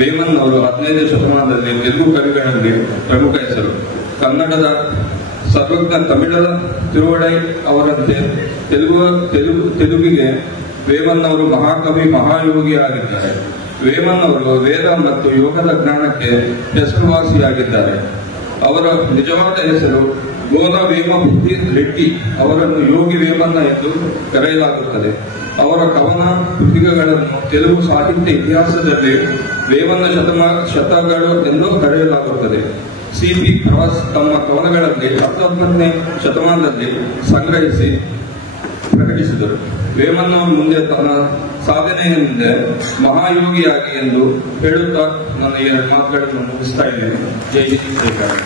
ವೇಮನ್ ಅವರು 15ನೇ ಶತಮಾನದಲ್ಲಿ ತೆಲುಗು ಕವಿಗಳಲ್ಲಿ ಪ್ರಮುಖ ಹೆಸರು. ಕನ್ನಡದ ಸರ್ವಜ್ಞ ತಮಿಳರ ತಿರುವಡೈ ಅವರಂತೆ ತೆಲುಗಿಗೆ ವೇಮನ್ ಅವರು ಮಹಾಕವಿ ಮಹಾಯೋಗಿ ಆಗಿದ್ದಾರೆ. ವೇಮನ್ ಅವರು ವೇದ ಮತ್ತು ಯೋಗದ ಜ್ಞಾನಕ್ಕೆ ಹೆಸರುವಾಸಿಯಾಗಿದ್ದಾರೆ. ಅವರ ನಿಜವಾದ ಹೆಸರು ಗೋನ ವೇಮಮೂರ್ತಿ ರೆಡ್ಡಿ. ಅವರನ್ನು ಯೋಗಿ ವೇಮನ್ನ ಎಂದು ಕರೆಯಲಾಗುತ್ತದೆ. ಅವರ ಕವನ ಕೃತಿಗಳನ್ನು ತೆಲುಗು ಸಾಹಿತ್ಯ ಇತಿಹಾಸದಲ್ಲಿ ವೇಮನ್ನ ಶತಗಳು ಎಂದು ಕರೆಯಲಾಗುತ್ತದೆ. ಸಿ.ಪಿ. ಪ್ರವಾಸ್ ತಮ್ಮ ಕವನಗಳಲ್ಲಿ 19ನೇ ಶತಮಾನದಲ್ಲಿ ಸಂಗ್ರಹಿಸಿ ಪ್ರಕಟಿಸಿದರು. ವೇಮನ್ ಅವರು ಮುಂದೆ ತನ್ನ ಸಾಧನೆಯಿಂದ ಮಹಾಯೋಗಿಯಾಗಿ ಎಂದು ಹೇಳುತ್ತಾ ನನ್ನ ಈ ಮಾತುಗಳನ್ನು ಮುಗಿಸ್ತಾ ಇದ್ದೇನೆ. ಜೈ ಶ್ರೀರಾಮ್.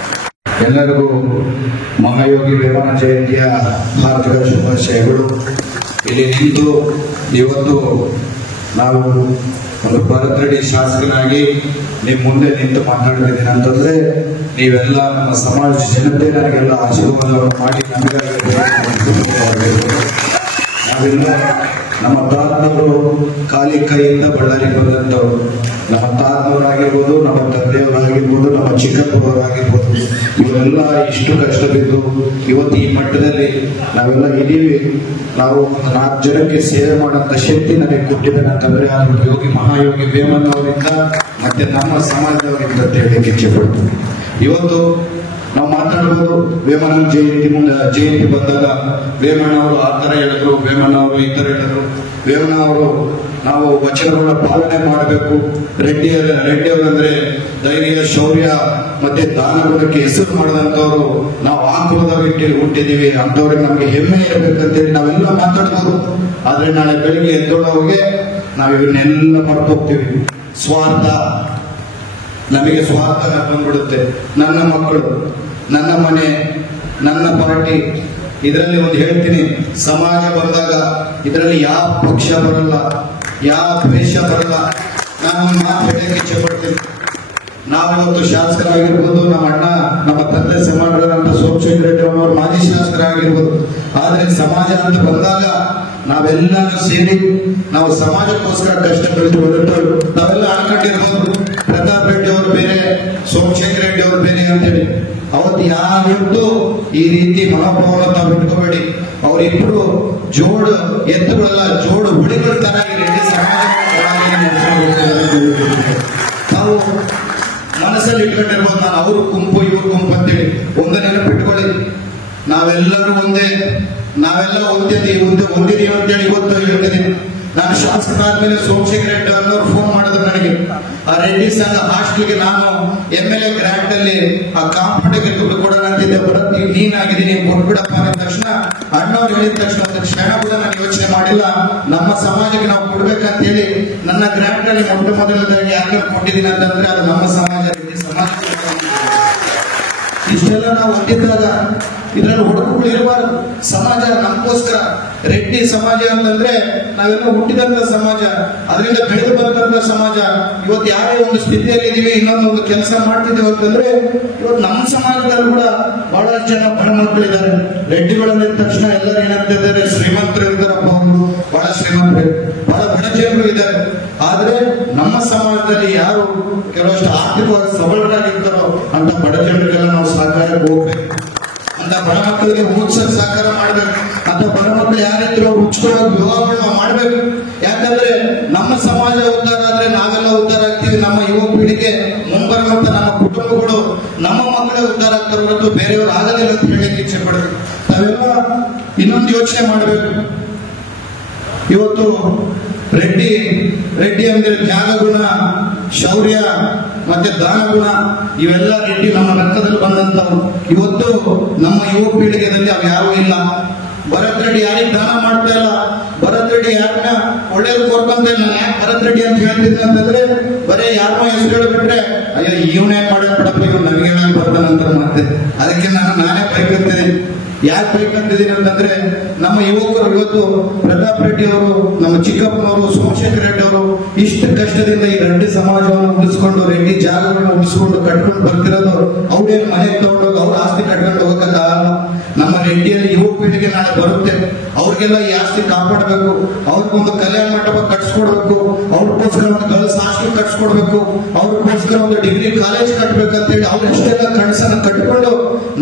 ಎಲ್ಲರಿಗೂ ಮಹಾಯೋಗಿ ವೇಮನ ಜಯಂತಿಯ ಹಾರ್ದಿಕ ಶುಭಾಶಯಗಳು. ಇಲ್ಲಿ ನಿಂತು ಇವತ್ತು ನಾವು ಒಂದು ಭರತರೆಡ್ಡಿ ಶಾಸಕನಾಗಿ ನಿಮ್ಮ ಮುಂದೆ ನಿಂತು ಮಾತನಾಡ್ತಿದ್ದೀನಿ ಅಂತಂದ್ರೆ ನೀವೆಲ್ಲ ನಮ್ಮ ಸಮಾಜ ಜನತೆ ನನಗೆಲ್ಲ ಆಶೀರ್ವಾದವನ್ನು ಮಾಡಿ ನಾವೆಲ್ಲ ನಮ್ಮ ತಾತನವರು ಖಾಲಿ ಕೈಯಿಂದ ಬಳ್ಳಾರಿಗೆ ಬಂದಂಥವ್ರು. ನಮ್ಮ ತಾತನವರಾಗಿರ್ಬೋದು, ನಮ್ಮ ತಂದೆಯವರಾಗಿರ್ಬೋದು, ನಮ್ಮ ಚಿಕ್ಕಪ್ಪವರಾಗಿರ್ಬೋದು, ಇವರೆಲ್ಲ ಇಷ್ಟು ಕಷ್ಟ ಬಿದ್ದು ಇವತ್ತು ಈ ಮಟ್ಟದಲ್ಲಿ ನಾವೆಲ್ಲ ಇದೀವಿ. ನಾವು 4 ಜನಕ್ಕೆ ಸೇವೆ ಮಾಡೋಂಥ ಶಕ್ತಿ ನನಗೆ ಕೊಟ್ಟಿದ್ದೇನೆ ಅಂತಂದ್ರೆ ಅದು ಯೋಗಿ ಮಹಾಯೋಗಿ ವೇಮನ್ ಅವರಿಂದ ಮತ್ತೆ ನಮ್ಮ ಸಮಾಜದವರಿಂದ ಅಂತ ಹೇಳಲಿಕ್ಕೆ ಇಚ್ಛೆಪಡ್ತೀವಿ. ಇವತ್ತು ನಾವು ಮಾತಾಡ್ಬೋದು ವೇಮನ ಜಯಂತಿ ಬಂದಾಗ ವೇಮಣ್ಣ ಅವರು ಆ ತರ ಹೇಳಿದ್ರು, ವೇಮಣ್ಣ ಅವರು ಈ ತರ ಹೇಳಿದ್ರು. ವೇಮಣ್ಣ ಅವರು ನಾವು ವಚನಗಳನ್ನ ಪಾಲನೆ ಮಾಡಬೇಕು. ರೆಡ್ಡಿ ಅವರಂದ್ರೆ ಧೈರ್ಯ, ಶೌರ್ಯ ಮತ್ತೆ ದಾನ ಗುಣಕ್ಕೆ ಹೆಸರು ಮಾಡಿದಂಥವ್ರು. ನಾವು ಆ ಕುಲದವ್ರಿಗೆ ಹುಟ್ಟಿದೀವಿ, ಅಂಥವ್ರಿಗೆ ನಮ್ಗೆ ಹೆಮ್ಮೆ ಇರಬೇಕಂತೇಳಿ ನಾವೆಲ್ಲ ಮಾತಾಡ್ಬೋದು. ಆದ್ರೆ ನಾಳೆ ಬೆಳಿಗ್ಗೆ ಎದ್ದೊಳಗೆ ನಾವು ಇವನ್ನೆಲ್ಲ ಮರೆತು ಹೋಗ್ತೀವಿ. ಸ್ವಾರ್ಥ, ನಮಗೆ ಸ್ವಾರ್ಥ ಬಂದ್ಬಿಡುತ್ತೆ. ನನ್ನ ಮಕ್ಕಳು, ನನ್ನ ಮನೆ, ನನ್ನ ಪಾರ್ಟಿ, ಇದರಲ್ಲಿ ಒಂದು ಹೇಳ್ತೀನಿ, ಸಮಾಜ ಬಂದಾಗ ಇದರಲ್ಲಿ ಯಾವ ಪಕ್ಷ ಬರಲ್ಲ, ಯಾವ ದ್ವೇಷ ಬರಲ್ಲ. ನಾನು ಮಾತು ಹೇಳಕ್ಕೆ ಇಚ್ಛೆ ಪಡ್ತೀನಿ. ನಾವಿವತ್ತು ಶಾಸಕರಾಗಿರ್ಬೋದು, ನಮ್ಮ ಅಣ್ಣ ನಮ್ಮ ತಂದೆ ಸಮಾಜದಂತ ಸೋಮಶೇಖರ ರೆಡ್ಡಿ ಅವರು ಮಾಜಿ ಶಾಸಕರಾಗಿರ್ಬೋದು. ಆದ್ರೆ ಸಮಾಜ ಅಂತ ಬಂದಾಗ ನಾವೆಲ್ಲರೂ ಸೇರಿ ನಾವು ಸಮಾಜಕ್ಕೋಸ್ಕರ ಕಷ್ಟ ಬೆಳೆದು ಹೊರಟರು. ನಾವೆಲ್ಲ ಅನ್ಕೊಂಡಿರ್ಬೋದು ಪ್ರತಾಪ್ ರೆಡ್ಡಿ ಅವರು ಬೇರೆ, ಸೋಮಶೇಖರ ರೆಡ್ಡಿ ಅವರು ಬೇರೆ ಅಂತೇಳಿ. ಅವತ್ತು ಯಾವತ್ತು ಈ ರೀತಿ ಮನೋಭಾವನ ತಾವು ಇಟ್ಕೋಬೇಡಿ. ಅವರಿಬ್ರು ಜೋಡು ಎತ್ತುಗಳೆಲ್ಲ ಜೋಡು ಹುಡುಗರ ತರಾಗಿ ರೆಡ್ಡಿ ಸಮಾಜ ನಾವು ಮನಸ್ಸಲ್ಲಿ ಇಟ್ಕೊಂಡಿರ್ಬೋದು. ನಾನು ಅವ್ರ ಗುಂಪು ಇವ್ರ ಗುಂಪು ಅಂತೇಳಿ ಒಂದು ನೆನಪಿಟ್ಕೊಳ್ಳಿ. ನಾವೆಲ್ಲರೂ ಒಂದೇ, ನಾವೆಲ್ಲ ಒಂದಿದೀವಿ ಅಂತೇಳಿ ಇವತ್ತು ಹೇಳ್ತಿದ್ದೀನಿ. ನಾನು ಶಾಸಕರಾದ್ಮೇಲೆ ಸೋಮಶೇಖರ ರೆಡ್ಡಿ ಅನ್ನೋರು ಫೋನ್ ಮಾಡಿದ್ರು ನನಗೆ. ಆ ರೆಡ್ಡಿ ಸಂಘ ಹಾಸ್ಟೆಲ್ಗೆ ನಾನು MLA ಗ್ರಾಂಟ್ ಅಲ್ಲಿ ಆ ಕಾಂಪೌಂಡ್ಗೆ ದುಡ್ಡು ಕೊಡೋಣ ಅಂತಿದ್ದೆ. ಬರತ್ತಿ ನೀನಾಗಿದ್ದೀನಿ ಕೊಟ್ಬಿಡಪ್ಪ ಅಂದ ತಕ್ಷಣ ಅಣ್ಣವ್ರು ಹೇಳಿದ ತಕ್ಷಣ ಕ್ಷಣ ಕೂಡ ನಾನು ಯೋಚನೆ ಮಾಡಿಲ್ಲ. ನಮ್ಮ ಸಮಾಜಕ್ಕೆ ನಾವು ಕೊಡ್ಬೇಕಂತ ಹೇಳಿ ನನ್ನ ಗ್ರಾಂಟ್ ಅಲ್ಲಿ ಮೊದಲದಾಗಿ ಯಾಕೆ ಕೊಟ್ಟಿದ್ದೀನಿ ಅಂತಂದ್ರೆ ಅದು ನಮ್ಮ ಸಮಾಜ, ರೆಡ್ಡಿ ಸಮಾಜ. ಇಷ್ಟೆಲ್ಲ ನಾವು ಹೊಂದಿದ್ದಾಗ ಇದರಲ್ಲಿ ಹುಡುಕುಗಳು ಇರಬಾರದು. ಸಮಾಜ ನಮಗೋಸ್ಕರ, ರೆಡ್ಡಿ ಸಮಾಜ ಅಂತಂದ್ರೆ ನಾವೆಲ್ಲ ಹುಟ್ಟಿದಂತ ಸಮಾಜ, ಅದರಿಂದ ಬೆಳೆದು ಬಂದಂತ ಸಮಾಜ. ಇವತ್ತು ಯಾರೇ ಒಂದು ಸ್ಥಿತಿಯಲ್ಲಿ ಇದೀವಿ, ಇನ್ನೊಂದು ಕೆಲಸ ಮಾಡ್ತಿದ್ದೇವೆ ಅಂತಂದ್ರೆ ಇವತ್ತು ನಮ್ಮ ಸಮಾಜದಲ್ಲಿ ಕೂಡ ಬಹಳಷ್ಟು ಜನ ಬಡ ಮಕ್ಕಳಿದ್ದಾರೆ. ರೆಡ್ಡಿಗಳಂದ ತಕ್ಷಣ ಎಲ್ಲರೂ ಏನಾಗ್ತಿದ್ದಾರೆ, ಶ್ರೀಮಂತರು ಇದ್ದಾರಪ್ಪ, ಅವರು ಬಹಳ ಶ್ರೀಮಂತರು, ಬಹಳ ಬಡ ಜನರು ಇದ್ದಾರೆ. ಆದ್ರೆ ನಮ್ಮ ಸಮಾಜದಲ್ಲಿ ಯಾರು ಕೆಲವಷ್ಟು ಆರ್ಥಿಕವಾಗಿ ಸಬಲರಾಗಿರ್ತಾರೋ ಅಂತ ಬಡ ಜನರಿಗೆಲ್ಲ ನಾವು ಸಹಕಾರಕ್ಕೆ ಹೋಗ್ಬೇಕು. ಅಂತ ಬಡ ಮಕ್ಕಳಿಗೆ ಉತ್ಸವ ಸಹಕಾರ ಮಾಡ್ಬೇಕು. ಅಂತ ಬಡ ಮಕ್ಕಳು ಯಾರಿದ್ರು ಉಚ್ಕೊಳ್ಳೋ ವಿವಾಹಗಳನ್ನ ಮಾಡ್ಬೇಕು. ಯಾಕಂದ್ರೆ ನಮ್ಮ ಸಮಾಜ ಉದ್ಧಾರ ಆದ್ರೆ ನಾವೆಲ್ಲ ಉದ್ಧಾರ ಆಗ್ತೀವಿ. ನಮ್ಮ ಯುವ ಪೀಳಿಗೆ ಮುಂಬರುವಂತ ನಮ್ಮ ಕುಟುಂಬಗಳು, ನಮ್ಮ ಮಕ್ಕಳೇ ಉದ್ಧಾರ ಆಗ್ತಾರೆ ಹೊರತು ಬೇರೆಯವರು ಆಗಲಿಲ್ಲ ಅಂತ ಹೇಳಕ್ಕೆ ಇಚ್ಛೆ ಪಡಬೇಕು. ನಾವೆಲ್ಲ ಇನ್ನೊಂದು ಯೋಚನೆ ಮಾಡಬೇಕು. ಇವತ್ತು ರೆಡ್ಡಿ ಅಂದ್ರೆ ತ್ಯಾಗ ಗುಣ, ಶೌರ್ಯ ಮತ್ತೆ ದಾನ ಗುಣ, ಇವೆಲ್ಲ ರೆಡ್ಡಿ ನಮ್ಮ ರಕ್ತದಲ್ಲಿ ಬಂದಂತವು. ಇವತ್ತು ನಮ್ಮ ಯುವ ಪೀಳಿಗೆಯಲ್ಲಿ ಅವು ಯಾರು ಇಲ್ಲ. ಭರತ್ ರೆಡ್ಡಿ ಯಾರಿಗೆ ದಾನ ಮಾಡ್ತಾ ಇಲ್ಲ, ಭರತ್ ರೆಡ್ಡಿ ಯಾರನ್ನ ಒಳ್ಳೇದು ಕೋರ್ಕೊಂತ ಇಲ್ಲ. ಯಾಕೆ ಭರತ್ ರೆಡ್ಡಿ ಅಂತ ಹೇಳ್ತಿದ್ದೆ ಅಂತಂದ್ರೆ ಬರೇ ಯಾರನ್ನೋ ಹೆಸರು ಹೇಳ್ಬಿಟ್ರೆ ಅಯ್ಯೋ ಇವನೇ ಮಾಡಬೇಡಪ್ಪ, ಇವ್ ನಮಗೇನಾದ್ರು ಬರ್ತಾನಂತ ಮತ್ತೆ. ಅದಕ್ಕೆ ನಾನೇ ಬೈಕಂತಿದ್ದೀನಿ. ಯಾಕೆ ಬೈಕಂತಿದ್ದೀನಿ ಅಂತಂದ್ರೆ ನಮ್ಮ ಯುವಕರು ಇವತ್ತು ಪ್ರತಾಪ್ ರೆಡ್ಡಿ ಅವರು, ನಮ್ಮ ಚಿಕ್ಕಪ್ಪನವರು, ಸೋಮಶೇಖರ ರೆಡ್ಡಿ ಅವರು ಇಷ್ಟು ಕಷ್ಟದಿಂದ ಈ ರೆಡ್ಡಿ ಸಮಾಜವನ್ನು ಉಳಿಸ್ಕೊಂಡು, ರೆಡ್ಡಿ ಜಾಗಗಳನ್ನು ಉಳಿಸ್ಕೊಂಡು ಕಟ್ಕೊಂಡು ಬರ್ತಿರೋದು. ಅವ್ರೇನು ಮನೆಗೆ ತಗೊಂಡೋಗಿ ಅವ್ರ ಆಸ್ತಿ ಕಟ್ಕೊಂಡು ಹೋಗಕ್ಕಲ್ಲ. ನಮ್ಮ ರೆಡ್ಡಿಯಲ್ಲಿ ಯುವ ಪೀಳಿಗೆ ನಾಳೆ ಬರುತ್ತೆ, ಅವ್ರಿಗೆಲ್ಲ ಈ ಆಸ್ತಿ ಕಾಪಾಡಬೇಕು, ಅವ್ರಿಗೊಂದು ಕಲ್ಯಾಣ ಮಂಟಪ ಕಟ್ಸ್ಕೊಡ್ಬೇಕು, ಅವ್ರಿಗೋಸ್ಕರ ಒಂದು ಗರ್ಲ್ಸ್ ಹಾಸ್ಟೆಲ್ ಕಟ್ಸ್ಕೊಡ್ಬೇಕು, ಅವ್ರಿಗೋಸ್ಕರ ಒಂದು ಡಿಗ್ರಿ ಕಾಲೇಜ್ ಕಟ್ಬೇಕಂತ ಹೇಳಿ ಅವ್ರು ಎಷ್ಟೆಲ್ಲ ಕನಸನ್ನು ಕಟ್ಕೊಂಡು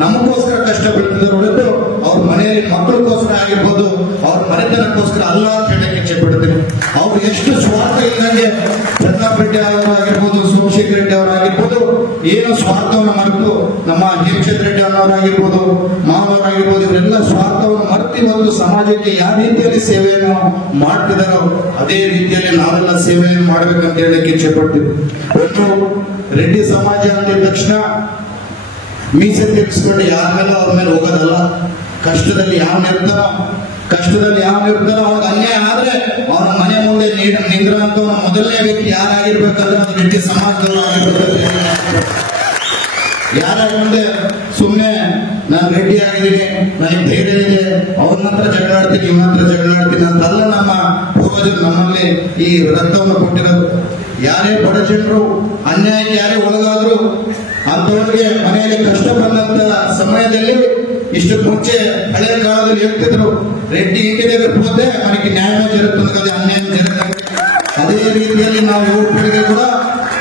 ನಮಗೋಸ್ಕರ ಕಷ್ಟ ಬೀಳ್ತಿದ್ರು ಹೊರತು ಅವ್ರ ಮನೆಯಲ್ಲಿ ಮಕ್ಕಳಿಗೋಸ್ಕರ ಆಗಿರ್ಬೋದು, ಅವ್ರ ಮನೆತನಕ್ಕೋಸ್ಕರ ಅಲ್ಲ ಅಂತ ಹೇಳಕ್ಕೆ ಇಚ್ಛೆ ಪಡ್ತೀನಿ. ಅವ್ರು ಎಷ್ಟು ಸ್ವಾರ್ಥ ಇಲ್ಲಂಗೆ ಪ್ರತಾಪ್ ರೆಡ್ಡಿ ಅವರಾಗಿರ್ಬೋದು, ಸೋಮಶೇಖರ್ ರೆಡ್ಡಿ ಅವರಾಗಿರ್ಬೋದು, ಏನು ಸ್ವಾರ್ಥವನ್ನು ಮರೆತು ನಮ್ಮ ಹೇಮಚಂದ್ರ ರೆಡ್ಡಿ ಅವರಾಗಿರ್ಬೋದು, ಮಾವನವರಾಗಿರ್ಬೋದು, ಇವರೆಲ್ಲ ಸ್ವಾರ್ಥವನ್ನು ಮರೆತು ಇವತ್ತು ಸಮಾಜಕ್ಕೆ ಯಾವ ರೀತಿಯಲ್ಲಿ ಸೇವೆಯನ್ನು ಮಾಡ್ತಿದಾರೋ ಅದೇ ರೀತಿಯಲ್ಲಿ ನಾವೆಲ್ಲ ಸೇವೆಯನ್ನು ಮಾಡ್ಬೇಕಂತ ಹೇಳಕ್ಕೆ ಇಚ್ಛೆ ಪಡ್ತೀವಿ. ಒಂದು ರೆಡ್ಡಿ ಸಮಾಜ ಅಂದ ತಕ್ಷಣ ಮೀಸೆ ತಿರ್ಗಿಸ್ಕೊಂಡು ಯಾರ ಮೇಲೆ ಅವ್ರ ಮೇಲೆ ಹೋಗೋದಲ್ಲ. ಕಷ್ಟದಲ್ಲಿ ಯಾವನಿರ್ತಾನೋ ಅವ್ರಿಗೆ ಅನ್ಯಾಯ ಆದ್ರೆ ಅವನ ಮನೆ ಮುಂದೆ ನಿಂದ್ರಂತ ಮೊದಲನೇ ವ್ಯಕ್ತಿ ಯಾರಾಗಿರ್ಬೇಕಂದ್ರೆ ಅದು ರೆಡ್ಡಿ ಸಮಾಜದವರು ಆಗಿರ್ಬೇಕು. ಯಾರ ಮುಂದೆ ಸುಮ್ಮನೆ ನಾನು ರೆಡ್ಡಿ ಆಗಿದ್ದೀನಿ, ನನಗೆ ಧೈರ್ಯ ಇದೆ, ಅವ್ರ ಹತ್ರ ಜಗಳ ಆಡ್ತೀನಿ, ಇವನ ಹತ್ರ ಜಗಳ ಆಡ್ತೀನಿ ಅಂತಲ್ಲ ನಮ್ಮ ಪೂರ್ವಜರು ನಮ್ಮಲ್ಲಿ ಈ ರಕ್ತವನ್ನು ಕೊಟ್ಟಿರೋದು. ಯಾರೇ ಬಡ ಜನರು ಅನ್ಯಾಯಕ್ಕೆ ಯಾರೇ ಒಳಗಾದ್ರು ಅಂತವರಿಗೆ ಮನೆಯಲ್ಲಿ ಕಷ್ಟ ಬಂದಂತ ಸಮಯದಲ್ಲಿ ಇಷ್ಟಕ್ಕೆ ಮುಂಚೆ ಹಳೆ ಕಾಲದಲ್ಲಿ ಹೇಳ್ತಿದ್ರು, ರೆಡ್ಡಿ ಈಗಲೇ ಹೋದೆ ನನಗೆ ನ್ಯಾಯ ಜರುತ್ತದೆ, ಅನ್ಯಾಯ ಜರುತ್ತದೆ. ಅದೇ ರೀತಿಯಲ್ಲಿ ನಾವು ಯುವ ಪೀಳಿಗೆ ಕೂಡ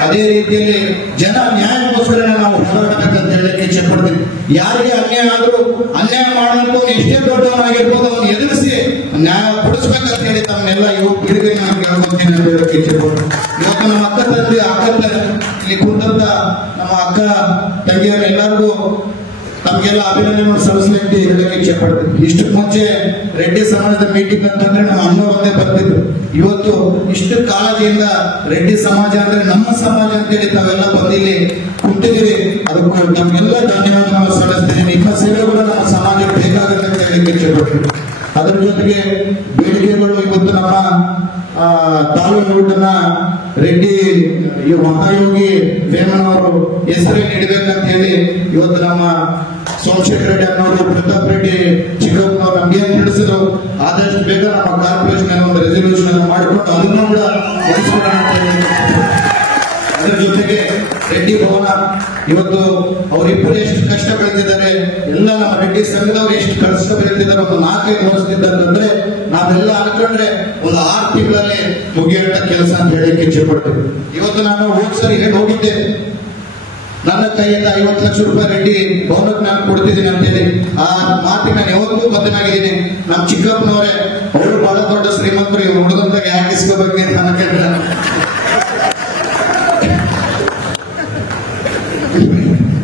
ಅದೇ ರೀತಿಯಲ್ಲಿ ಜನ ನ್ಯಾಯಕ್ಕೋಸ್ಕರ ನಾವು ಹೋರಾಡಬೇಕಂತ ಹೇಳಕ್ಕೆ ಇಚ್ಛೆ ಪಡ್ತೀವಿ. ಯಾರಿಗೆ ಅನ್ಯಾಯ ಆದ್ರೂ ಅನ್ಯಾಯ ಮಾಡುವಂತ ಎಷ್ಟೇ ದೊಡ್ಡವನಾಗಿರ್ಬೋದು ಅವನು ಎದುರಿಸಿ ನ್ಯಾಯ ಕೊಡಿಸ್ಬೇಕಂತ ಹೇಳಿ ತಮ್ಮೆಲ್ಲ ಯುವ ಪೀಳಿಗೆ ನಾನು ಕೇಳ್ಕೊತೀನಿ ಅಂತ ಹೇಳಕ್ಕೆ ಇಚ್ಛೆ ಪಡ್ತೀನಿ. ಇವತ್ತು ನಮ್ಮ ಇಲ್ಲಿ ಕುಂತಂತ ನಮ್ಮ ಅಕ್ಕ ತಂಗಿಯರು ಎಲ್ಲರಿಗೂ ನಮ್ಗೆಲ್ಲ ಅಭಿನಂದನೆ ಸಲ್ಲಿಸಲಿಕ್ಕೆ ಹೇಳಕ್ಕೆ ಇಚ್ಛೆ ಪಡ್ತೀವಿ. ಇಷ್ಟಕ್ಕೆ ಮುಂಚೆ ರೆಡ್ಡಿ ಸಮಾಜದ ಮೀಟಿಂಗ್ ಅಂತಂದ್ರೆ ನಮ್ಮ ಅಣ್ಣ ಒಂದೇ ಬರ್ತಿದ್ರು. ಇವತ್ತು ಇಷ್ಟು ಕಾಳಜಿಯಿಂದ ರೆಡ್ಡಿ ಸಮಾಜ ಅಂದ್ರೆ ನಮ್ಮ ಸಮಾಜ ಅಂತೇಳಿ ತಾವೆಲ್ಲ ಬಂದಿಲ್ಲಿ ಕುಂತಿದ್ದೀವಿ. ಅದಕ್ಕೂ ನಮ್ಗೆಲ್ಲ ಧನ್ಯವಾದವನ್ನು ಸಲ್ಲಿಸ್ತೀನಿ. ನಿಮ್ಮ ಸೇವೆಗಳು ನಮ್ಮ ಸಮಾಜಕ್ಕೆ ಬೇಕಾಗುತ್ತೆ ಅಂತ ಹೇಳಕ್ಕೆ ಇಚ್ಛೆ ಪಡ್ತೀವಿ. ಅದರ ಜೊತೆಗೆ ಬೇಡಿಕೆಗಳು ಇವತ್ತು ನಮ್ಮ ತಾಲೂಕಿನ ರೆಡ್ಡಿ ಮಹಾಯೋಗಿ ವೇಮನವರು ಹೆಸರೇ ನೀಡಬೇಕಂತ ಹೇಳಿ ಇವತ್ತು ನಮ್ಮ ಸೋಮಶೇಖರ್ ರೆಡ್ಡಿ ಅನ್ನೋರು, ಪ್ರತಾಪ್ ರೆಡ್ಡಿ ಚಿಕ್ಕಪ್ಪನವರು ನಮ್ಗೆ ತಿಳಿಸಿದ್ರು. ಆದಷ್ಟು ಬೇಗ ನಮ್ಮ ಕಾರ್ಪೊರೇಷನ್ ಒಂದು ರೆಸಲ್ಯೂಷನ್ ಮಾಡಿಕೊಂಡು ಅದನ್ನು ಕೂಡ ಉಳಿಸ್ಕೊಳ್ಳೋಣ ಅಂತ ಹೇಳಿ. ಅದರ ಜೊತೆಗೆ ರೆಡ್ಡಿ ಭವನ ಇವತ್ತು ಅವರಿಬ್ಬರು ಎಷ್ಟು ಕಷ್ಟ ಬೆಳೆದಿದ್ದಾರೆ, ಎಲ್ಲ ನಮ್ಮ ರೆಡ್ಡಿ ಸಂಘದವರು ಎಷ್ಟು ಕಷ್ಟ ಬೆಳೆದಿದ್ದಾರೆ, ಒಂದು 4-5 ವರ್ಷದಿಂದಂದ್ರೆ ನಾವೆಲ್ಲ ಅನ್ಕೊಂಡ್ರೆ ಒಂದು 6 ತಿಂಗಳಲ್ಲಿ ಮುಗಿಯುವಂತ ಕೆಲಸ ಅಂತ ಹೇಳಕ್ಕೆ ಇಚ್ಛೆ ಪಡ್ತೀವಿ. ಇವತ್ತು ನಾನು ಹೋಗ್ಸರಿ ಹೇಳಿ ಹೋಗಿದ್ದೆ, ನನ್ನ ಕೈಯಿಂದ 50 ಲಕ್ಷ ರೂಪಾಯಿ ರೆಡ್ಡಿ ಭವನಕ್ಕೆ ನಾನು ಕೊಡ್ತಿದ್ದೀನಿ ಅಂತೇಳಿ ಆ ಮಾತಿಗೆ ನಾನು ಯಾವತ್ತೂ ಬದ್ಧನಾಗಿದ್ದೀನಿ. ನಮ್ಮ ಚಿಕ್ಕಪ್ಪನವರೇ ಅವರು ಬಹಳ ದೊಡ್ಡ ಶ್ರೀಮಂತರು, ಇವ್ರು ಹುಡುಗಂತಾಗ ಯಾಕೆ ಇಸ್ಕೋಬೇಕು ಅಂತ ಅನ್ಕೊಂಡ್ರೆ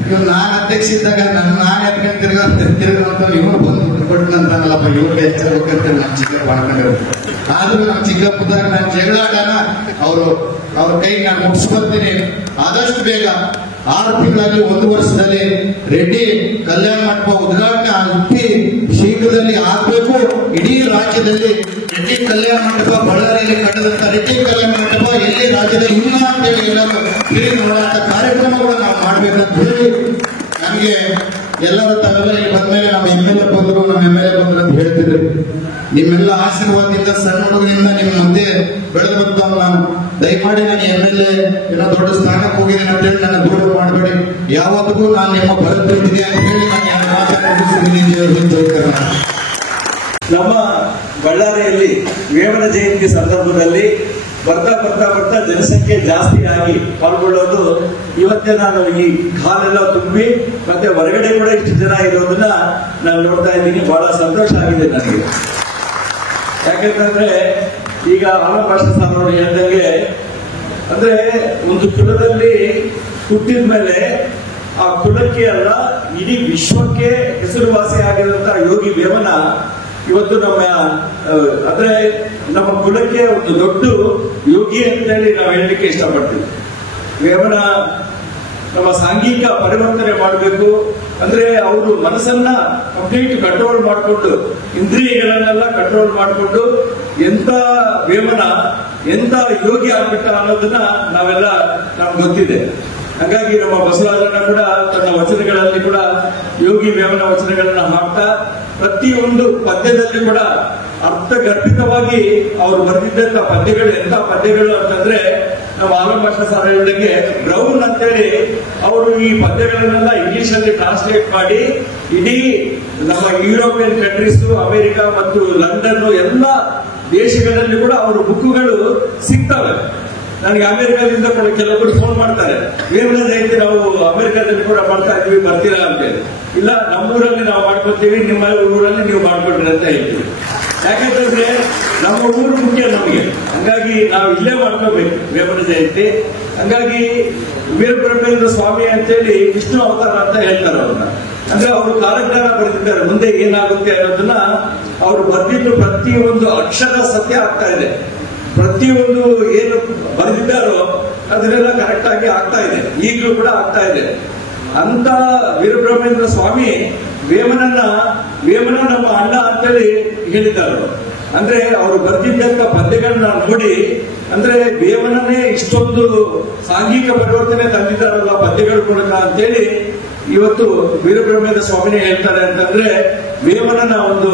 ಇವ್ ನಾನ್ ಅಧ್ಯಕ್ಷ ಇದ್ದಾಗ ನಾನ್ ಎತ್ಕೊಂಡು ತಿರುಗುವಂತ ಇವ್ರು ಬಂದು ಕೊಟ್ಟನಂತಾನಲ್ಲಪ್ಪ, ಇವ್ರಿಗೆ ಹೆಚ್ಚಬೇಕಂತ ನಮ್ಮ ಚಿಕ್ಕಪ್ಪ ಮಾಡ್ಕೊಂಡಿರೋದು. ಆದ್ರೂ ನಮ್ಮ ಚಿಕ್ಕಪ್ಪದಾಗ ನಾನು ಜಗಳಾಡೋಣ ಅವ್ರ ಕೈ ನಾನು ಮುಗಿಸ್ಕೊಳ್ತೀನಿ. ಆದಷ್ಟು ಬೇಗ 6 ತಿಂಗಳಲ್ಲಿ 1 ವರ್ಷದಲ್ಲಿ ರೆಡ್ಡಿ ಕಲ್ಯಾಣ ಮಂಟಪ ಉದ್ಘಾಟನೆ ಅತಿ ಶೀಘ್ರದಲ್ಲಿ ಆಗ್ಬೇಕು. ಇಡೀ ರಾಜ್ಯದಲ್ಲಿ ರೆಡ್ಡಿ ಕಲ್ಯಾಣ ಮಂಟಪ, ಬಳ್ಳಾರಿಯಲ್ಲಿ ಕಟ್ಟದಂತ ರೆಡ್ಡಿ ಕಲ್ಯಾಣ ಮಂಟಪ ಎಲ್ಲಿ ರಾಜ್ಯದಲ್ಲಿ ಇಲ್ಲ ಅಂತೇಳಿ ಎಲ್ಲರೂ ತಿರುಗಿ ನೋಡುವಂತ ಕಾರ್ಯಕ್ರಮಗಳು ನಾವು ಮಾಡ್ಬೇಕಂತ ಹೇಳಿ ನಮಗೆ ಎಲ್ಲರೂ ತಾವೆಲ್ಲ ಇಲ್ಲಿ ಬಂದ್ಮೇಲೆ ನಮ್ಮ MLA ಬಂದ್ರು ಅಂತ ಹೇಳ್ತಿದ್ರು. ನಿಮ್ಮೆಲ್ಲ ಆಶೀರ್ವಾದದಿಂದ ಸಣ್ಣ ಹುಡುಗನಿಂದ ನಿಮ್ಮ ಮುಂದೆ ಬೆಳೆದು ಬರ್ತಾವ. ನಾನು ದಯಮಾಡಿ ನಾನು MLA ಏನೋ ದೊಡ್ಡ ಸ್ಥಾನಕ್ಕೆ ಹೋಗಿದ್ದೀನಿ ಅಂತ ಹೇಳಿ ನನ್ನ ದೂರ ಮಾಡಬೇಡಿ. ಯಾವತ್ತಿಗೂ ನಾನು ನಿಮ್ಮ ಬರುತ್ತಿದ್ದೆ ಅಂತ ಹೇಳಿ ನಾನು ಮಾತನಾಡಿಸಿದ್ದೀನಿ. ನಮ್ಮ ಬಳ್ಳಾರಿಯಲ್ಲಿ ವೇಮನ ಜಯಂತಿ ಸಂದರ್ಭದಲ್ಲಿ ಬರ್ತಾ ಜನಸಂಖ್ಯೆ ಜಾಸ್ತಿ ಆಗಿ ಪಾಲ್ಗೊಳ್ಳೋದು ಇವತ್ತೇ ನಾನು ಈ ಕಾಲೆಲ್ಲ ತುಂಬಿ ಮತ್ತೆ ಹೊರಗಡೆ ಕೂಡ ಇಷ್ಟು ಜನ ಇರೋದನ್ನ ನಾನು ನೋಡ್ತಾ ಇದ್ದೀನಿ. ಬಹಳ ಸಂತೋಷ ಆಗಿದೆ ನನಗೆ. ಯಾಕಂತಂದ್ರೆ ಈಗ ಆಲಭಾಷಾ ಸಾರೋರು ಹೇಳ್ದಂಗೆ ಅಂದ್ರೆ ಒಂದು ಕುಲದಲ್ಲಿ ಹುಟ್ಟಿದ ಮೇಲೆ ಆ ಕುಲಕ್ಕೆ ಅಲ್ಲ ಇಡೀ ವಿಶ್ವಕ್ಕೆ ಹೆಸರುವಾಸಿ ಆಗಿರುವಂತಹ ಯೋಗಿ ವೇಮನ ಇವತ್ತು ಅಂದ್ರೆ ನಮ್ಮ ಕುಲಕ್ಕೆ ಒಂದು ದೊಡ್ಡ ಯೋಗಿ ಅಂತ ಹೇಳಿ ನಾವು ಹೇಳಲಿಕ್ಕೆ ಇಷ್ಟಪಡ್ತೀವಿ. ವೇಮನ ನಮ್ಮ ಸಾಂಘಿಕ ಪರಿವರ್ತನೆ ಮಾಡಬೇಕು ಅಂದ್ರೆ ಅವರು ಮನಸ್ಸನ್ನ ಕಂಪ್ಲೀಟ್ ಕಂಟ್ರೋಲ್ ಮಾಡಿಕೊಂಡು, ಇಂದ್ರಿಯಗಳನ್ನೆಲ್ಲ ಕಂಟ್ರೋಲ್ ಮಾಡಿಕೊಂಡು ಎಂತ ವೇಮನ ಎಂತ ಯೋಗಿ ಆಗ್ಬಿಟ್ಟ ಅನ್ನೋದನ್ನ ನಾವೆಲ್ಲ ನಮ್ಗೆ ಗೊತ್ತಿದೆ. ಹಾಗಾಗಿ ನಮ್ಮ ಬಸವರಾಜಣ್ಣ ಕೂಡ ತನ್ನ ವಚನಗಳಲ್ಲಿ ಕೂಡ ಯೋಗಿ ವೇಮನ ವಚನಗಳನ್ನ ಹಾಕ್ತಾ ಪ್ರತಿಯೊಂದು ಪದ್ಯದಲ್ಲಿ ಕೂಡ ಅರ್ಥಗರ್ಭಿತವಾಗಿ ಅವರು ಬರೆದಿದ್ದಂತ ಪದ್ಯಗಳು ಎಂತ ಪದ್ಯಗಳು ಅಂತಂದ್ರೆ ನಮ್ಮ ಆಲಂಭಾಷ ಸರ್ ಹೇಳಿದಂಗೆ ಬ್ರೌನ್ ಅಂತೇಳಿ ಅವರು ಈ ಪದ್ಯಗಳನ್ನೆಲ್ಲ ಇಂಗ್ಲಿಷ್ ಅಲ್ಲಿ ಟ್ರಾನ್ಸ್ಲೇಟ್ ಮಾಡಿ ಇಡೀ ನಮ್ಮ ಯುರೋಪಿಯನ್ ಕಂಟ್ರೀಸ್, ಅಮೆರಿಕ ಮತ್ತು ಲಂಡನ್ ಎಲ್ಲ ದೇಶಗಳಲ್ಲಿ ಕೂಡ ಅವರ ಬುಕ್ಗಳು ಸಿಗ್ತವೆ. ನನಗೆ ಅಮೆರಿಕದಿಂದ ಕೂಡ ಕೆಲವೊಬ್ಬರು ಫೋನ್ ಮಾಡ್ತಾರೆ, ವೇಮನ ಜಯಂತಿ ನಾವು ಅಮೆರಿಕದಲ್ಲಿ ಕೂಡ ಮಾಡ್ತಾ ಇದ್ವಿ, ಬರ್ತೀರಾ ಅಂತೇಳಿ. ಇಲ್ಲ, ನಮ್ಮೂರಲ್ಲಿ ನಾವು ಮಾಡ್ಕೊತೀವಿ, ನಿಮ್ಮ ಊರಲ್ಲಿ ನೀವು ಮಾಡ್ಕೊಳ್ರಿ ಅಂತ ಹೇಳ್ತೀವಿ. ಯಾಕಂತಂದ್ರೆ ನಮ್ಮ ಊರು ಮುಖ್ಯ ನಮಗೆ, ಹಂಗಾಗಿ ನಾವು ಇಲ್ಲೇ ಮಾಡ್ಕೋಬೇಕು ವೇಮನ ಜಯಂತಿ. ಹಂಗಾಗಿ ವೀರಬ್ರಹ್ಮೇಂದ್ರ ಸ್ವಾಮಿ ಅಂತೇಳಿ ವಿಷ್ಣು ಅವತಾರ ಅಂತ ಹೇಳ್ತಾರೆ ಅವ್ರನ್ನ. ಅಂದ್ರೆ ಅವರು ಕಾಲಜ್ಞಾನ ಬರೆದಿದ್ದಾರೆ, ಮುಂದೆ ಏನಾಗುತ್ತೆ ಅನ್ನೋದನ್ನ ಅವರು ಬರೆದಿದ್ದು ಪ್ರತಿಯೊಂದು ಅಕ್ಷರ ಸತ್ಯ ಆಗ್ತಾ ಇದೆ. ಪ್ರತಿಯೊಂದು ಏನು ಬರೆದಿದ್ದಾರೋ ಅದನ್ನೆಲ್ಲ ಕರೆಕ್ಟ್ ಆಗಿ ಆಗ್ತಾ ಇದೆ, ಈಗಲೂ ಕೂಡ ಆಗ್ತಾ ಇದೆ. ಅಂತ ವೀರಬ್ರಹ್ಮೇಂದ್ರ ಸ್ವಾಮಿ ವೇಮನ ನಮ್ಮ ಅಣ್ಣ ಅಂತೇಳಿ ಹೇಳಿದ್ದಾರೆ. ಅಂದ್ರೆ ಅವರು ಬರೆದಿದ್ದಂತ ಪದ್ಯಗಳನ್ನ ನೋಡಿ, ಅಂದ್ರೆ ವೇಮನನೇ ಇಷ್ಟೊಂದು ಸಾಂಘಿಕ ಪರಿವರ್ತನೆ ತಂದಿದ್ದಾರಲ್ಲ ಪದ್ಯಗಳ ಮೂಲಕ ಅಂತೇಳಿ ಇವತ್ತು ವೀರಬ್ರಹ್ಮೇಂದ್ರ ಸ್ವಾಮಿನೇ ಹೇಳ್ತಾರೆ. ಅಂತಂದ್ರೆ ವೇಮನನ ಒಂದು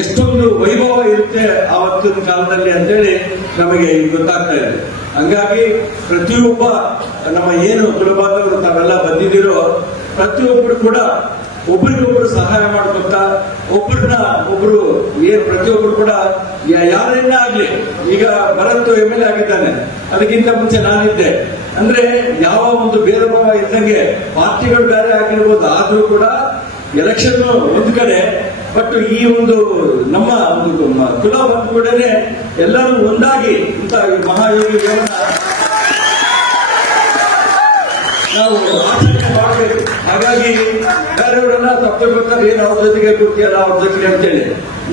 ಎಷ್ಟೊಂದು ವೈಭವ ಇರುತ್ತೆ ಆವತ್ತಿನ ಕಾಲದಲ್ಲಿ ಅಂತೇಳಿ ನಮಗೆ ಗೊತ್ತಾಗ್ತಾ ಇದೆ. ಹಂಗಾಗಿ ಪ್ರತಿಯೊಬ್ಬ ನಮ್ಮ ಏನು ಕುಲಬಾಂಧವರು ತಾವೆಲ್ಲ ಬಂದಿದ್ದೀರೋ ಪ್ರತಿಯೊಬ್ಬರು ಕೂಡ ಒಬ್ಬರಿಗೊಬ್ಬರು ಸಹಾಯ ಮಾಡ್ಕೊತಾ ಒಬ್ಬರನ್ನ ಒಬ್ರು ಪ್ರತಿಯೊಬ್ಬರು ಕೂಡ ಯಾರನ್ನ ಆಗ್ಲಿ, ಈಗ ಭರತ್ MLA ಆಗಿದ್ದಾನೆ, ಅದಕ್ಕಿಂತ ಮುಂಚೆ ನಾನಿದ್ದೆ. ಅಂದ್ರೆ ಯಾವ ಒಂದು ಭೇದ ಭಾವ ಇದ್ದಂಗೆ ಪಾರ್ಟಿಗಳು ಬೇರೆ ಆಗಿರ್ಬೋದು, ಆದ್ರೂ ಕೂಡ ಎಲೆಕ್ಷನ್ ಒಂದು ಕಡೆ, ಬಟ್ ಈ ಒಂದು ನಮ್ಮ ಒಂದು ಕುಲ ಬಂದ ಕೂಡನೆ ಎಲ್ಲರೂ ಒಂದಾಗಿ ಇಂತ ಮಹಾಯೋಗಿ ವೇಮನ ನಾವು ಆಚರಣೆ ಮಾಡಬೇಕು. ಹಾಗಾಗಿ ಬೇರೆಯವರೆಲ್ಲ ತಪ್ಪಬೇಕಾದ್ರೆ ಏನು ಅವ್ರ ಜೊತೆಗೆ ಕೂರ್ತಿಯಲ್ಲ ಅವ್ರ ಜೊತೆಗೆ ಅಂತೇಳಿ,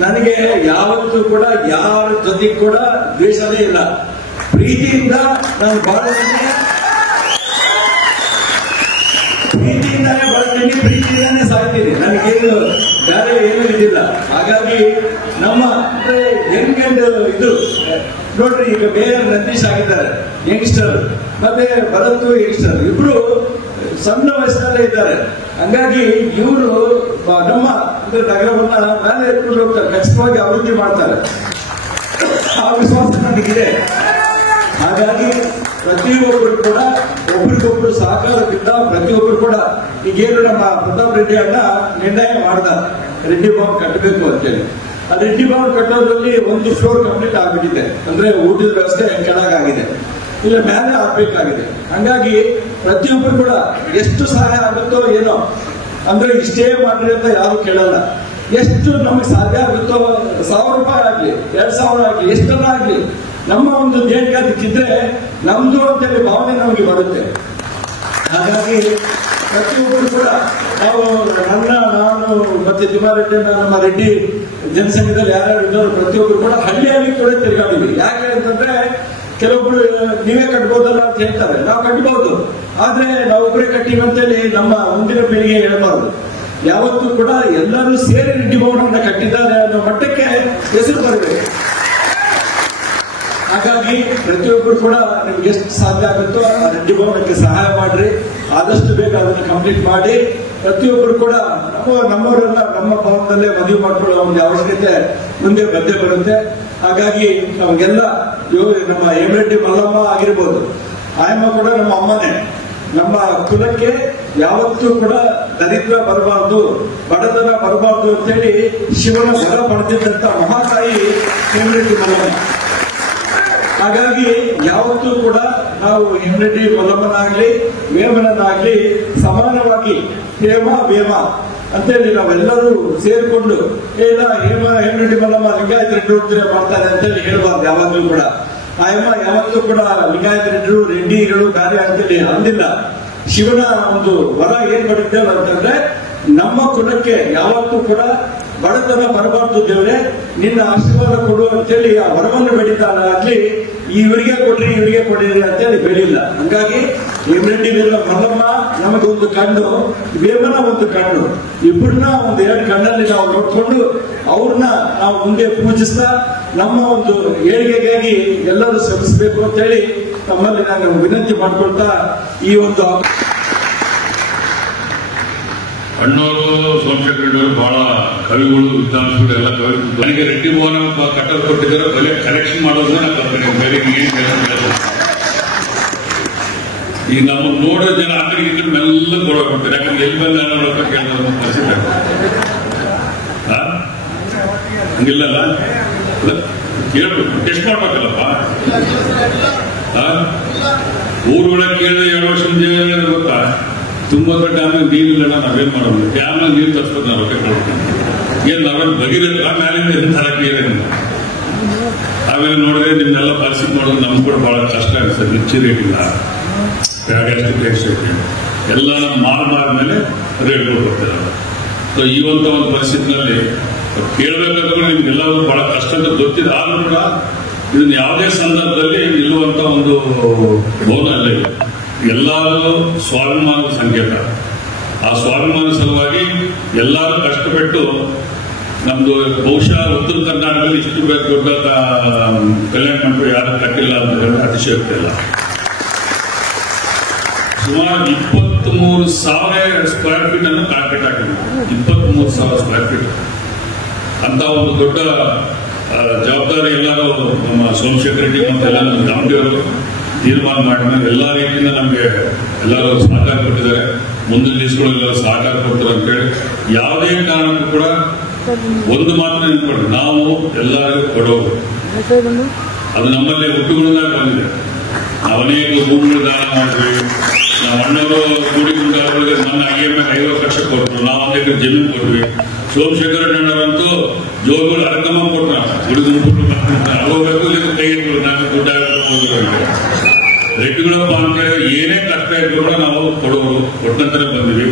ನನಗೆ ಯಾವತ್ತೂ ಕೂಡ ಯಾರ ಜೊತೆಗೆ ಕೂಡ ದ್ವೇಷನೇ ಇಲ್ಲ. ಪ್ರೀತಿಯಿಂದ ನಾನು ಪ್ರೀತಿಯಿಂದಾನೇ ಬಾಳ್ತೀನಿ, ಪ್ರೀತಿಯಿಂದಾನೇ ಸಾಯ್ತೀನಿ. ನನಗೇನು ಬೇರೆ ಏನೂ ಇದಿಲ್ಲ. ಹಾಗಾಗಿ ನಮ್ಮ ಅಂದ್ರೆ ಯಂಗ್ ಅಂಡ್ ಇದು ನೋಡ್ರಿ, ಈಗ ಮೇಯರ್ ನಂದೀಶ್ ಆಗಿದ್ದಾರೆ, ಯಂಗ್ಸ್ಟರ್, ಮತ್ತೆ ಭರತ್ ಯಂಗ್ಸ್ಟರ್, ಇಬ್ರು ಸಣ್ಣ ವಯಸ್ಸಿನಲ್ಲೇ ಇದ್ದಾರೆ. ಹಂಗಾಗಿ ಇವರು ನಮ್ಮ ಅಂದ್ರೆ ನಗರವನ್ನ ಮೇಲೆ ಎತ್ಕೊಂಡು ಹೋಗ್ತಾರೆ, ಖಚಿತವಾಗಿ ಅಭಿವೃದ್ಧಿ ಮಾಡ್ತಾರೆ. ಆ ವಿಶ್ವಾಸ ನನಗಿದೆ. ಹಾಗಾಗಿ ಪ್ರತಿಯೊಬ್ಬರು ಕೂಡ ಒಬ್ರಿಗೊಬ್ರು ಸಹಕಾರದಿಂದ ಪ್ರತಿಯೊಬ್ಬರು ಕೂಡ ಈಗೇನು ನಮ್ಮ ಪ್ರತಾಪ್ ರೆಡ್ಡಿ ಅಣ್ಣ ನಿರ್ಣಯ ಮಾಡ್ದ ರೆಡ್ಡಿ ಭವನ್ ಕಟ್ಟಬೇಕು ಅಂತೇಳಿ. ಆ ರೆಡ್ಡಿ ಭವನ್ ಕಟ್ಟೋದ್ರಲ್ಲಿ ಒಂದು ಫ್ಲೋರ್ ಕಂಪ್ಲೀಟ್ ಆಗ್ಬಿಟ್ಟಿದೆ, ಅಂದ್ರೆ ಊಟದ ವ್ಯವಸ್ಥೆ ಕೆಳಗಾಗಿದೆ, ಇಲ್ಲ ಮೇಲೆ ಆಗ್ಬೇಕಾಗಿದೆ. ಹಂಗಾಗಿ ಪ್ರತಿಯೊಬ್ಬರು ಕೂಡ ಎಷ್ಟು ಸಹಾಯ ಆಗುತ್ತೋ ಏನೋ, ಅಂದ್ರೆ ಇಷ್ಟೇ ಮಾಡ್ರಿ ಅಂತ ಯಾರು ಕೇಳಲ್ಲ. ಎಷ್ಟು ನಮಗೆ ಸಾಧ್ಯ ಆಗುತ್ತೋ, 1000 ರೂಪಾಯಿ ಆಗ್ಲಿ, 2000 ಆಗ್ಲಿ, ಎಷ್ಟೆಲ್ಲ ಆಗ್ಲಿ, ನಮ್ಮ ಒಂದು ದೇಣಿಗೆ ಅದಕ್ಕಿದ್ರೆ ನಮ್ದು ಅಂತೇಳಿ ಭಾವನೆ ನಮಗೆ ಬರುತ್ತೆ. ಹಾಗಾಗಿ ಪ್ರತಿಯೊಬ್ಬರು ಕೂಡ ನಾವು ನಾನು ಮತ್ತೆ ತಿಮ್ಮಾರೆಡ್ಡಿ, ನಮ್ಮ ರೆಡ್ಡಿ ಜನಸಂಘದಲ್ಲಿ ಯಾರ್ಯಾರು ಇದ್ದವರು ಪ್ರತಿಯೊಬ್ಬರು ಕೂಡ ಹಳ್ಳಿಯಲ್ಲಿ ಕೂಡ ತಿರುಗಾಡಿದ್ವಿ. ಯಾಕೆ ಅಂತಂದ್ರೆ ಕೆಲವೊಬ್ರು ನೀವೇ ಕಟ್ಬೋದಲ್ಲ ಅಂತ ಹೇಳ್ತಾರೆ, ನಾವು ಕಟ್ಬಹುದು, ಆದ್ರೆ ನಾವೊಬ್ಬರೇ ಕಟ್ಟಿವಿ ಅಂತೇಳಿ ನಮ್ಮ ಮುಂದಿನ ಪೀಳಿಗೆ ಹೇಳಬಾರದು. ಯಾವತ್ತೂ ಕೂಡ ಎಲ್ಲರೂ ಸೇರಿ ರೆಡ್ಡಿ ಭವನವನ್ನ ಕಟ್ಟಿದ್ದಾರೆ ಅನ್ನೋ ಮಟ್ಟಕ್ಕೆ ಹೆಸರು ಬರಬೇಕು. ಹಾಗಾಗಿ ಪ್ರತಿಯೊಬ್ಬರು ಕೂಡ ನಿಮ್ಗೆ ಎಷ್ಟು ಸಾಧ್ಯ ಆಗುತ್ತೋ ಆ ರೆಡ್ಡಿ ಭವನಕ್ಕೆ ಸಹಾಯ ಮಾಡ್ರಿ, ಆದಷ್ಟು ಬೇಗ ಅದನ್ನು ಕಂಪ್ಲೀಟ್ ಮಾಡಿ. ಪ್ರತಿಯೊಬ್ಬರು ಕೂಡ ನಮ್ಮವರೆಲ್ಲ ನಮ್ಮ ಭವನದಲ್ಲೇ ಮದುವೆ ಮಾಡ್ಕೊಳ್ಳೋ ಒಂದು ಅವಶ್ಯಕತೆ ಮುಂದೆ ಬಂದೇ ಬರುತ್ತೆ. ಹಾಗಾಗಿ ನಮಗೆಲ್ಲ ನಮ್ಮ ಹೇಮರೆಡ್ಡಿ ಮಲ್ಲಮ್ಮ ಆಗಿರ್ಬೋದು, ಆಯಮ್ಮ ಕೂಡ ನಮ್ಮ ಅಮ್ಮನೇ. ನಮ್ಮ ಕುಲಕ್ಕೆ ಯಾವತ್ತೂ ಕೂಡ ದರಿದ್ರ ಬರಬಾರ್ದು, ಬಡತನ ಬರಬಾರ್ದು ಅಂತೇಳಿ ಶಿವನ ವರ ಪಡೆದಿದ್ದಂತ ಮಹಾತಾಯಿ ಹೇಮರೆಡ್ಡಿ ಮಲ್ಲಮ್ಮ. ಹಾಗಾಗಿ ಯಾವತ್ತೂ ಕೂಡ ನಾವು ಹೇಮರೆಡ್ಡಿ ಮಲ್ಲಮ್ಮನಾಗ್ಲಿ ವೇಮನನಾಗ್ಲಿ ಸಮಾನವಾಗಿ ಹೇಮ ವೇಮ ಅಂತೇಳಿ ನಾವೆಲ್ಲರೂ ಸೇರ್ಕೊಂಡು ಇಲ್ಲ ಹೇಮರೆಡ್ಡಿ ಮಲ್ಲಮ್ಮ ಲಿಂಗಾಯತ ರೆಡ್ಡಿ ಮಾಡ್ತಾರೆ ಅಂತೇಳಿ ಹೇಳ್ಬಾರ್ದು. ಯಾವಾಗ್ಲೂ ಕೂಡ ಆಯಮ್ಮ ಯಾವತ್ತೂ ಕೂಡ ಲಿಂಗಾಯತ ರೆಡ್ಡಿಗಳು ಕಾರ್ಯ ಅಂತೇಳಿ ಅಂದಿಲ್ಲ. ಶಿವನ ಒಂದು ವರ ಏನ್ ಮಾಡಿದ್ದೇವೆ ಅಂತಂದ್ರೆ, ನಮ್ಮ ಕುಲಕ್ಕೆ ಯಾವತ್ತೂ ಕೂಡ ಬಡತನ ಬರಬಾರ್ದು ದೇವರೇ, ನಿನ್ನ ಆಶೀರ್ವಾದ ಕೊಡು ಅಂತೇಳಿ ಆ ವರವನ್ನು ಬೇಡಿದ್ದಾಗಲಿ ಇವರಿಗೆ ಕೊಡ್ರಿ ಅಂತೇಳಿ ಬೇಡಿಲ್ಲ. ಹಂಗಾಗಿ ಹೇಮರೆಡ್ಡಿ ಮಲ್ಲಮ್ಮ ನಮಗೊಂದು ಕಣ್ಣು, ವೇಮನ ಒಂದು ಕಣ್ಣು, ಇಬ್ಬರನ್ನ ಒಂದು 2 ಕಣ್ಣಲ್ಲಿ ನಾವು ನೋಡ್ಕೊಂಡು ಅವ್ರನ್ನ ನಾವು ಮುಂದೆ ಪೂಜಿಸ್ತಾ ನಮ್ಮ ಒಂದು ಏಳಿಗೆಗಾಗಿ ಎಲ್ಲರೂ ಶ್ರಮಿಸಬೇಕು ಅಂತೇಳಿ ನಮ್ಮಲ್ಲಿ ನಾನು ವಿನಂತಿ ಮಾಡ್ಕೊಳ್ತಾ ಈ ಒಂದು ಅಣ್ಣವರು ಸೋಮಶೇಖರ ರೆಡ್ಡಿ ಅವರು ಬಹಳ ಕವಿಗಳು ವಿದ್ವಾಂಸಗಳು ಎಲ್ಲ ಕವಿ. ನನಗೆ ರೆಡ್ಡಿ ಭವನ ಕಟ್ಟಲು ಕೊಟ್ಟಿದ್ದಾರೆ, ಬೆಲೆ ಕಲೆಕ್ಷನ್ ಮಾಡೋದನ್ನ ನಾನು ಕಲ್ಪನೆ ಬೇರೆ ಏನು ಕೆಲಸ. ಈಗ ನಾವು ನೋಡೋ ಜನ ಆ ಕಡೆ ಈ ಕಡೆ ಮೆಲ್ಲ ಕೊಡೋಗ್ಬಿಡ್ತಾರೆ. ಯಾಕಂದ್ರೆ ಎಲ್ಲಿ ಬಂದ ನೋಡೋಕೆ ಕೇಳೋದನ್ನು ಪರಿಸ್ಥಿತಿ ಹಂಗಿಲ್ಲಲ್ಲ, ಕೇಳ್ಬೇಕು, ಟೆಸ್ಟ್ ಮಾಡ್ಬೇಕಲ್ಲಪ್ಪ. ಊರುಗಳ ಕೇಳಿದ್ರೆ 2 ವರ್ಷ ಮುಂದೆ ಗೊತ್ತಾ, ತುಂಬಾ ಡ್ಯಾಮ್ ನೀರಿಲ್ಲ, ನಾವೇನ್ ಮಾಡೋದು, ಡ್ಯಾಮ್ ನೀರು ತರಿಸ್ಬೇಕು, ನಾವು ರೊಕ್ಕ ಕೊಡ್ತೀವಿ. ಏನ್ ನಾವೇನು ಬಗೆದಿಲ್ಲ, ಮೇಲಿಂದ ನೀರೇನು. ಆಮೇಲೆ ನೋಡಿದ್ರೆ ನಿಮ್ನೆಲ್ಲ ಪರಿಸ್ಥಿತಿ ಮಾಡೋದು ನಮ್ಗೆ ಕೂಡ ಬಹಳ ಕಷ್ಟ ಆಗುತ್ತೆ. ರಿಚ್ ರೇಟ್ ಇಲ್ಲ, ಎಲ್ಲ ಮಾರ್ಮೇಲೆ ರೇಟ್ಗಳು ಬರ್ತಾರೆ. ಸೊ ಈ ಒಂದು ಪರಿಸ್ಥಿತಿನಲ್ಲಿ ಕೇಳಬೇಕಾದ್ರೆ ನಿಮ್ಗೆಲ್ಲರೂ ಬಹಳ ಕಷ್ಟ ಅಂತ ಗೊತ್ತಿದೆ. ಆದ್ರೂ ಕೂಡ ಇದನ್ನ ಯಾವುದೇ ಸಂದರ್ಭದಲ್ಲಿ ನಿಲ್ಲುವಂತ ಒಂದು ಭವನ ಅಲ್ಲ ಇದು. ಎಲ್ಲರೂ ಸ್ವಾಭಿಮಾನದ ಸಂಕೇತ. ಆ ಸ್ವಾಭಿಮಾನ ಸಲುವಾಗಿ ಎಲ್ಲರೂ ಕಷ್ಟಪಟ್ಟು ನಮ್ದು ಬಹುಶಃ ಉತ್ತರ ಕರ್ನಾಟಕದಲ್ಲಿ ಇಷ್ಟು ದೊಡ್ಡ ಕಲ್ಯಾಣ ಮಂಟಪ ಯಾರು ಕಟ್ಟಿಲ್ಲ ಅಂತ ಹೇಳಿದ್ರೆ ಅತಿಶಯೋಕ್ತಿ ಇಲ್ಲ. ಸುಮಾರು 23,000 ಸ್ಕ್ವೇರ್ ಫೀಟ್ ಅನ್ನು ಕಾರ್ಪೆಟ್ ಹಾಕಿದ್ರು. 23,000 ಸ್ಕ್ವೇರ್ ಫೀಟ್ ಅಂತ ಒಂದು ದೊಡ್ಡ ಜವಾಬ್ದಾರಿ ಎಲ್ಲರೂ ನಮ್ಮ ಸೋಮಶೇಖರ ರೆಡ್ಡಿ ಮತ್ತೆಲ್ಲ ನಮ್ಮ ದಾವಣಗೆರೆಯವರು ತೀರ್ಮಾನ ಮಾಡಿದ್ರೆ ಎಲ್ಲ ರೀತಿಯಿಂದ ನಮಗೆ ಎಲ್ಲರೂ ಸಹಕಾರ ಕೊಟ್ಟಿದ್ದಾರೆ. ಮುಂದಿನ ದಿವಸಗಳು ಎಲ್ಲರೂ ಸಹಕಾರ ಕೊಡ್ತಾರೆ ಅಂತೇಳಿ ಯಾವುದೇ ಕಾರಣಕ್ಕೂ ಕೂಡ ಒಂದು ಮಾತ್ರ ನೆನ್ಕೊಂಡು ನಾವು ಎಲ್ಲರಿಗೂ ಕೊಡೋದು. ಅದು ನಮ್ಮಲ್ಲಿ ಹುಟ್ಟುಗುಣದಾಗ ಬಂದಿದೆ. ನಾವು ಅನೇಕ ಭೂಮಿಗಳು ದಾನ ಮಾಡಿದ್ವಿ. ನಾವು ಅಣ್ಣವರು ಕೂಡಿಕೊಂಡವರಿಗೆ ನನ್ನ IMF 50 ಲಕ್ಷ ಕೊಟ್ಟರು. ನಾವು ಅನೇಕ ಜಮೀನು ಕೊಟ್ವಿ. ಸೋಮಶೇಖರ ರೆಡ್ಡಿಯವರಂತೂ ಜೋಗುಗಳು ಅರ್ಧಮ ಕೊಟ್ಟ ಗುಡಿಗುಂಪು ಆಗೋಬೇಕು, ಕೈ ನಾನು ದುಡ್ಡ ರೆಡ್ಡಿಗಳಪ್ಪ ಅಂತ ಹೇಳಿ ಏನೇ ಕಷ್ಟ ಇದ್ರು ಕೂಡ ನಾವು ಕೊಡೋರು, ಕೊಟ್ಟಂತಾನೆ ಬಂದಿವಿ.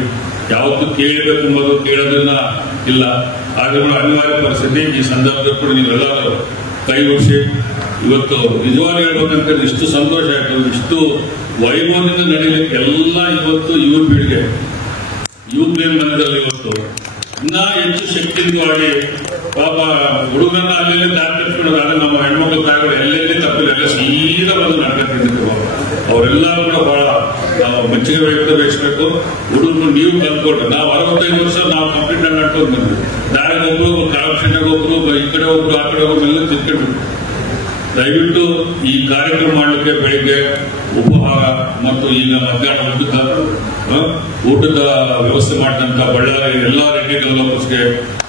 ಯಾವತ್ತೂ ಕೇಳಬೇಕು ಎಂಬುದು ಕೇಳೋದನ್ನ ಇಲ್ಲ. ಆದ್ರೂ ಅನಿವಾರ್ಯ ಪರಿಸ್ಥಿತಿ. ಈ ಸಂದರ್ಭದಲ್ಲಿ ಕೂಡ ನೀವೆಲ್ಲರೂ ಕೈಗೊಳಿಸಿ ಇವತ್ತು ನಿಜವಾಗಿ ಹೇಳ್ಬೇಕಂತ ಇಷ್ಟು ಸಂತೋಷ ಆಯ್ತು. ಇಷ್ಟು ವೈಭವದಿಂದ ನಡೀಲಿಕ್ಕೆ ಎಲ್ಲ ಇವತ್ತು ಯುವ ಪೀಳಿಗೆ ಯೂತ್ ಪ್ಲೇನ್ ಮನೆಯಲ್ಲಿ ಇವತ್ತು ಇನ್ನ ಹೆಚ್ಚು ಶಕ್ತಿಯಿಂದ ಮಾಡಿ ಪಾಪ ಹುಡುಗನ ಅಲ್ಲೆಲ್ಲಿ ದಾಖಲಿಸ್ಕೊಳ್ಳೋದಾದ್ರೆ ನಮ್ಮ ಹೆಣ್ಮಕ್ಳು ತಾಯಿಗಳು ಎಲ್ಲೆಲ್ಲಿ ತಪ್ಪಿಲ್ಲ, ಎಲ್ಲ ಸೀದಾ ಬಂದು ನಾಟಕ ಅವರೆಲ್ಲ ಕೂಡ ಬಹಳ ನಾವು ಮೆಚ್ಚುಗೆ ವ್ಯಕ್ತಪಡಿಸಬೇಕು. ಹುಡುಗರು ನೀವು ಕಲ್ತ್ಕೊಟ್ರೆ ನಾವು 65 ವರ್ಷ ನಾವು ಕಂಪ್ಲೀಟ್ ಆಗಿ ನಡ್ಕೊಂಡು ಬಂದ್ವಿ. ದಾರಿಗೆ ಒಬ್ರು ಕಾಲಕ್ಷಣೆಗೆ ಒಬ್ರು ಈ ಕಡೆ ಒಬ್ರು ಆ ಕಡೆ ಒಬ್ರು ಎಲ್ಲ ತಿಳ್ಕೊಂಡ್ಬಿಟ್ಟು ದಯವಿಟ್ಟು ಈ ಕಾರ್ಯಕ್ರಮ ಮಾಡಲಿಕ್ಕೆ ಬೆಳಿಗ್ಗೆ ಉಪಹಾರ ಮತ್ತು ಈಗ ಮಧ್ಯಾಹ್ನ ಊಟದ ವ್ಯವಸ್ಥೆ ಮಾಡಿದಂತ ಬಳ್ಳಾರಿ ಎಲ್ಲಾ ರೆಡ್ಡಿ ಡೆವಲಪರ್ಸ್ಗೆ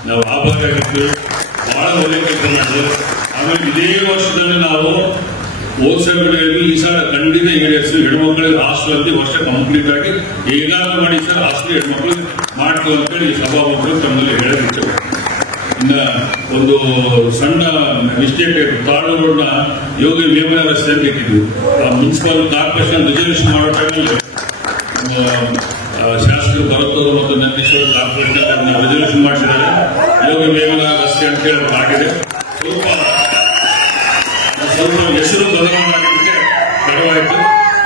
ನಾವು ಆಭಾರಿಯಾಗಿರ್ತೀವಿ. ಬಹಳ ಒಳ್ಳೆಯ ಕೆಲಸ ಮಾಡಿದ್ರು. ಆಮೇಲೆ ಇದೇ ವರ್ಷದಲ್ಲಿ ನಾವು ಹೋಲ್ಸೇಲ್ ಈ ಸಲ ಖಂಡಿತ ಈಡೇರಿಸಿ ಹೆಣ್ಮಕ್ಳಿಗೆ ಹಾಸ್ಟೆಲ್ ಅಂತ ವರ್ಷ ಕಂಪ್ಲೀಟ್ ಆಗಿ ಹೇಗಾದ್ರೂ ಮಾಡಿ ಸರ್ ಹಾಸ್ಟೆಲ್ ಹೆಣ್ಮಕ್ಳಿಗೆ ಮಾಡ್ತೀವಿ ಅಂತೇಳಿ ಈ ಸಭಾಪತಿಗಳು ತಮ್ಮಲ್ಲಿ ಹೇಳಿರ್ತೇವೆ. ಇನ್ನ ಒಂದು ಸಣ್ಣ ಮಿಸ್ಟೇಕ್ ಆಯ್ತು. ತಾಳೂರನ್ನ ಯೋಗಿ ವೇಮನ ರಸ್ತೆ ಅಂತ ಇಟ್ಟಿದ್ವಿ. ಮುನ್ಸಿಪಲ್ ಕಾರ್ಪೊರೇಷನ್ ರಿಸರ್ವೇಷನ್ ಮಾಡೋ ಟೈಮಲ್ಲಿ ಶಾಸಕರು ಭರತ್ತವರು ಮತ್ತು ನಂದೀಶ್ವರ ಕಾರ್ಪೊರೇಷನ್ ರಿಸರ್ವೇಷನ್ ಮಾಡಿಸಿದ್ದಾರೆ. ಯೋಗಿ ವೇಮನ ರಸ್ತೆ ಅಂತ ಹೇಳಿ ಆಗಿದೆ. ಸ್ವಲ್ಪ ಹೆಸರು ಬದಲಾವಣೆ ಆಗಿದ್ದಕ್ಕೆ ತಡವಾಯಿತು.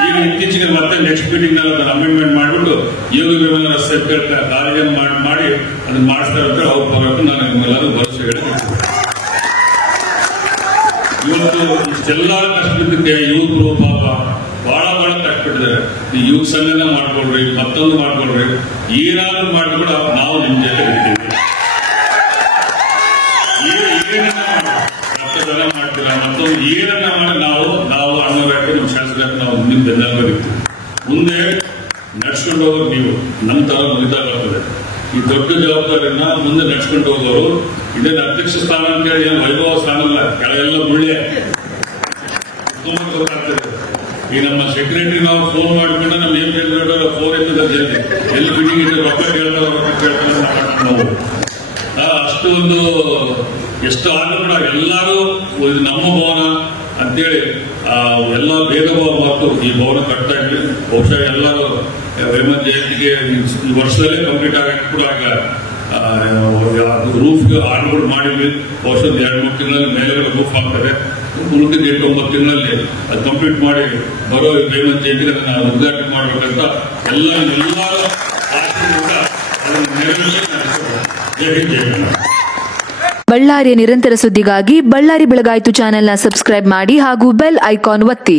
ಈಗ ಇತ್ತೀಚೆಗೆ ಮತ್ತೆ ನೆಕ್ಸ್ಟ್ ಮೀಟಿಂಗ್ ನಲ್ಲಿ ಅದನ್ನು ಅಮೆಂಡ್ಮೆಂಟ್ ಮಾಡಿಬಿಟ್ಟು ಯೋಗಿ ವೇಮನ ರಸ್ತೆ ಕಾಲೇಜನ್ನು ಮಾಡಿ ಅದನ್ನ ಮಾಡಿಸ್ತಾರೆ ಅಂತ ಅವ್ರು ಬರೋದು ನಾನು ನಿಮ್ಮೆಲ್ಲರೂ ಭರವಸೆ ಹೇಳಿದ್ದೀನಿ. ಇವತ್ತು ಇಷ್ಟೆಲ್ಲ ಕಷ್ಟಬಿದ್ದಕ್ಕೆ ಯುವಕರು ಪಾಪ ಬಹಳ ಕಷ್ಟಪಟ್ಟಿದ್ದಾರೆ. ಈ ಯುವ ಸಂಘನ ಮಾಡ್ಕೊಳ್ರಿ, ಮತ್ತೊಂದು ಮಾಡ್ಕೊಳ್ರಿ, ಏನಾದ್ರೂ ಮಾಡಿ ಕೂಡ ನಾವು ನಿಮ್ ಜೊತೆ ಇರ್ತೀವಿ. ರಕ್ತದಾನ ಮಾಡ್ತೀರಾ ಮತ್ತೊಂದು ಏನನ್ನ ಮಾಡಿ ನಾವು ಅನ್ನಬೇಕು ನಿಮ್ ಶಾಸಕರಾಗಿ ನಾವು ಮುಂದಿನ ಬೆನ್ನೆಲುಬಾಗಿ ಇರ್ತೀವಿ. ಮುಂದೆ ನಡ್ಸ್ಕೊಂಡು ಹೋಗೋರು ನೀವು ನಮ್ಮ ತರ ಮುಗಿದಾಗ್ತದೆ. ಈ ದೊಡ್ಡ ಜವಾಬ್ದಾರಿಯನ್ನ ಮುಂದೆ ನಡ್ಸ್ಕೊಂಡು ಹೋಗೋರು. ಇದೇನು ಅಧ್ಯಕ್ಷ ಸ್ಥಾನ ಅಂತ ಹೇಳಿ ಏನು ವೈಭವ ಸ್ಥಾನ ಅಲ್ಲ, ಕೆಳಗೆಲ್ಲ ಮುಳ್ಳೆ ಗೊತ್ತಾಗ್ತದೆ. ಈ ನಮ್ಮ ಸೆಕ್ರೆಟರಿ ನಾವು ಫೋನ್ ಮಾಡಿಕೊಂಡು ನಮ್ಮ ಏನ್ ಹೇಳಿದ್ರೆ ಫೋನ್ ಎತ್ತಿದ್ರೆ ಎಲ್ಲಿ ಮೀಟಿಂಗ್ ಇದೆ ರೊಕ್ಕ ಕೇಳ್ತಾರೆ ನಾವು ಅಷ್ಟು ಒಂದು ಎಷ್ಟು ಆದ್ರೂ ಕೂಡ ಎಲ್ಲರೂ ಇದು ನಮ್ಮ ಭವನ ಅಂತೇಳಿ ಎಲ್ಲ ಭೇದ ಭಾವ ಮಾತು ಈ ಭವನ ಕಟ್ತಾ ಇದ್ವಿ. ಬಹುಶಃ ಎಲ್ಲರೂ ವೇಮನ ಜಯಂತಿಗೆ ಈ ವರ್ಷದಲ್ಲೇ ಕಂಪ್ಲೀಟ್ ಆಗಕ್ಕೆ ಕೂಡ ರೂಫ್ ಆರ್ಡರ್ ಮಾಡಿದ್ವಿ. ಬಹುಶಃ 2-3 ತಿಂಗಳಲ್ಲಿ ಮೇಲೆ ರೂಫ್ ಆಗ್ತದೆ. ಉಳಿದ 8-9 ತಿಂಗಳಲ್ಲಿ ಅದು ಕಂಪ್ಲೀಟ್ ಮಾಡಿ ಬರೋ ವೇಮನ ಜಯಂತಿಗೆ ಅದನ್ನ ಉದ್ಘಾಟನೆ ಮಾಡಬೇಕಂತ ಎಲ್ಲರೂ ಅದನ್ನು ನೆರವೇರಿಸಿ ಜೈ ಹಿಂದ್ ಜೈ ಕನ್ನಡ. ಬಳ್ಳಾರಿಯ ನಿರಂತರ ಸುದ್ದಿಗಾಗಿ ಬಳ್ಳಾರಿ ಬೆಳಗಾಯಿತು ಚಾನೆಲ್ನ ಸಬ್ಸ್ಕ್ರೈಬ್ ಮಾಡಿ ಹಾಗೂ ಬೆಲ್ ಐಕಾನ್ ಒತ್ತಿ.